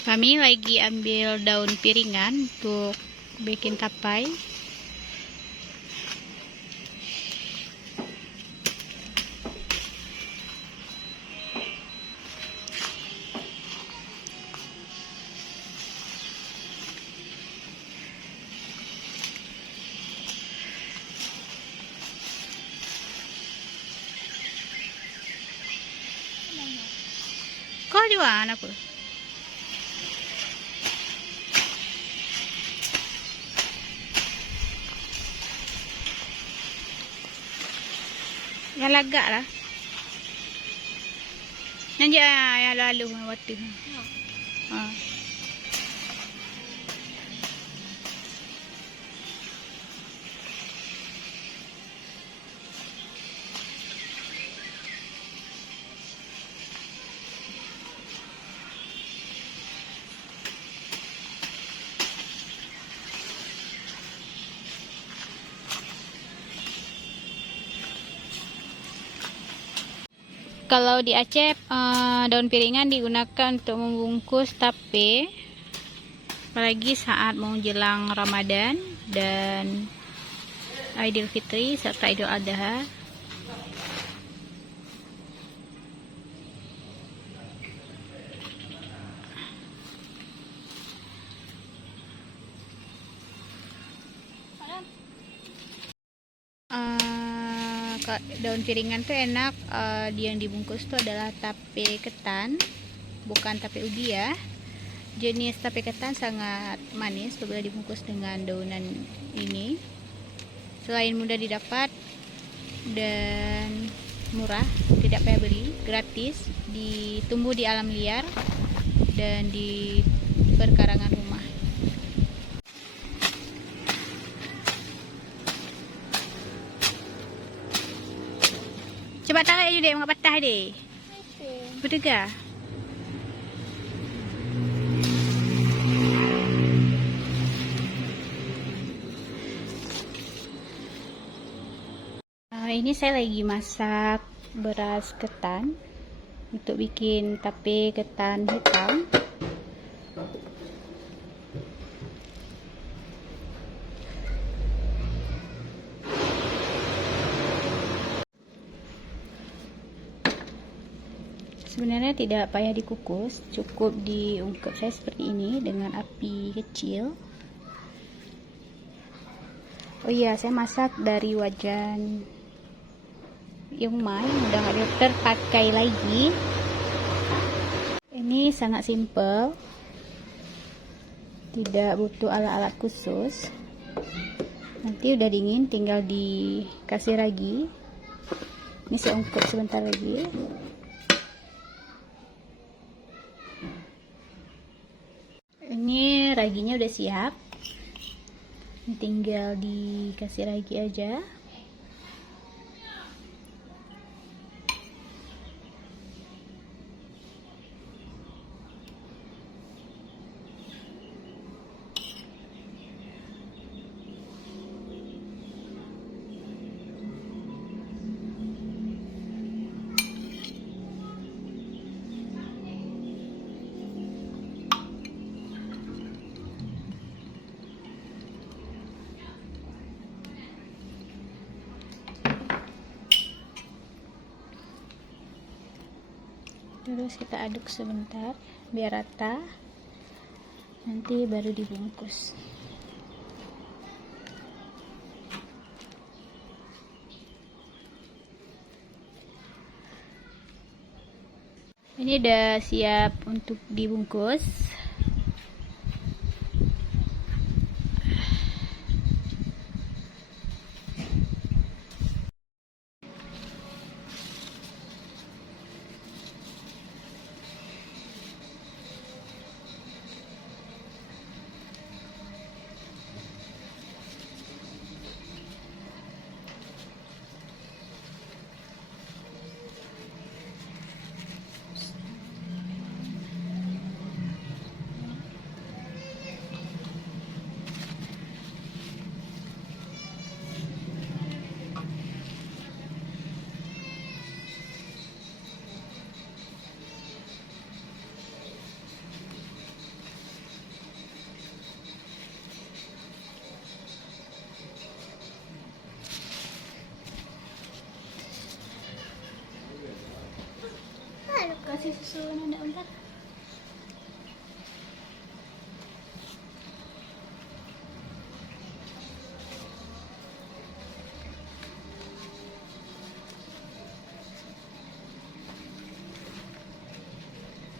Kami lagi ambil daun piringan untuk bikin tapai. Kau di mana aku? Yang lagak lah. Nanti yang lalu waktu. Kalau di Aceh daun piringan digunakan untuk membungkus tape, apalagi saat mau jelang Ramadan dan Idul Fitri serta Idul Adha. Daun piringan tuh enak, yang dibungkus tuh adalah tape ketan, bukan tape ubi ya. Jenis tape ketan sangat manis apabila dibungkus dengan daunan ini. Selain mudah didapat dan murah, tidak payah beli, gratis, ditumbuh di alam liar dan di perkarangan rumah. Coba tarik je dek, mengapa patah dek? Berdegar. Ini saya lagi masak beras ketan untuk bikin tape ketan hitam. Sebenarnya tidak payah dikukus, cukup diungkep saya seperti ini dengan api kecil. Oh iya, saya masak dari wajan Yongmai, udah nggak terpakai lagi. Ini sangat simple, tidak butuh alat-alat khusus. Nanti udah dingin, tinggal dikasih ragi. Ini saya ungkep sebentar lagi. Ini raginya udah siap, tinggal dikasih ragi aja. Terus kita aduk sebentar biar rata, nanti baru dibungkus. Ini udah siap untuk dibungkus. susu nanda untar.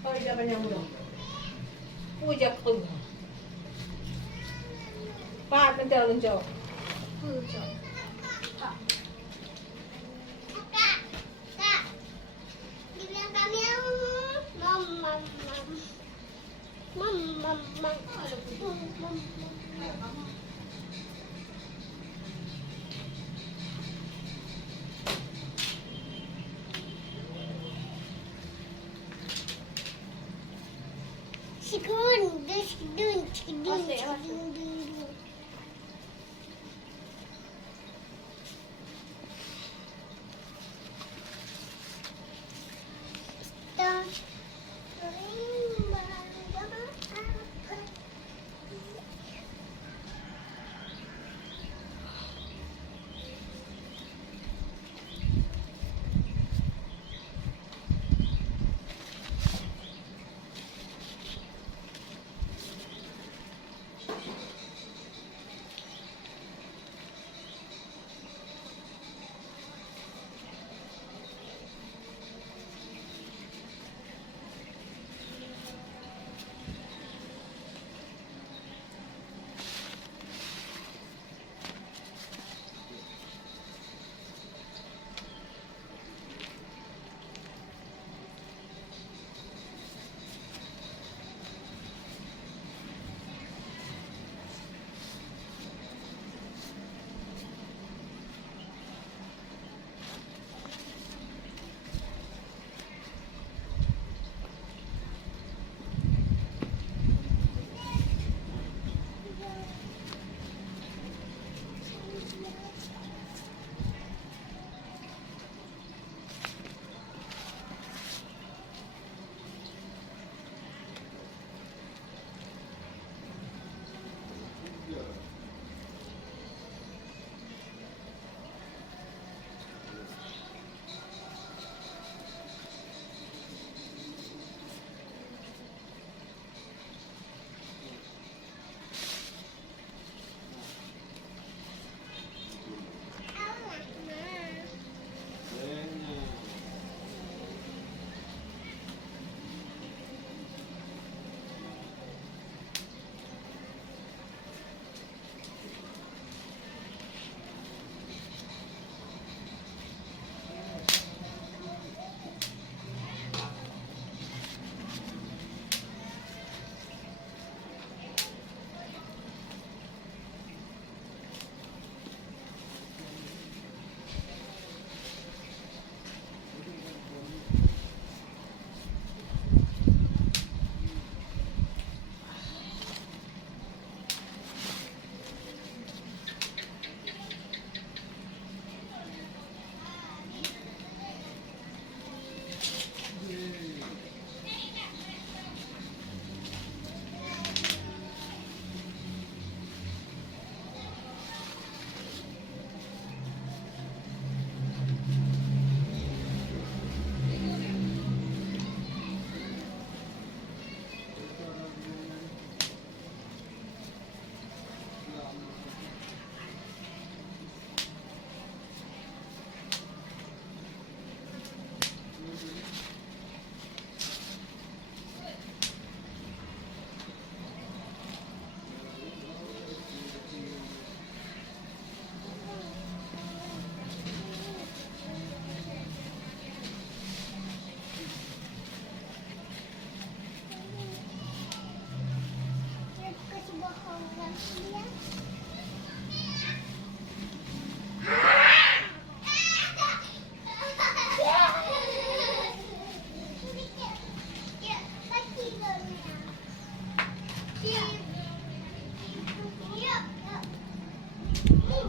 Oh, iya banyak dong. Ujak tuh. Pak, kencang.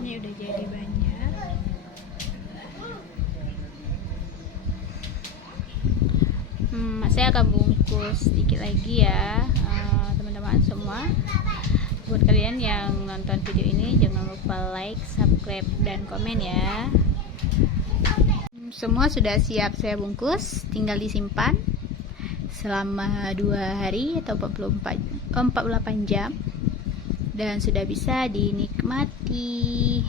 Ini udah jadi banyak. Saya akan bungkus sedikit lagi ya, teman-teman semua. Buat kalian yang nonton video ini, jangan lupa like, subscribe, dan komen ya. Semua sudah siap saya bungkus, tinggal disimpan. selama 2 hari atau 48 jam dan sudah bisa dinikmati.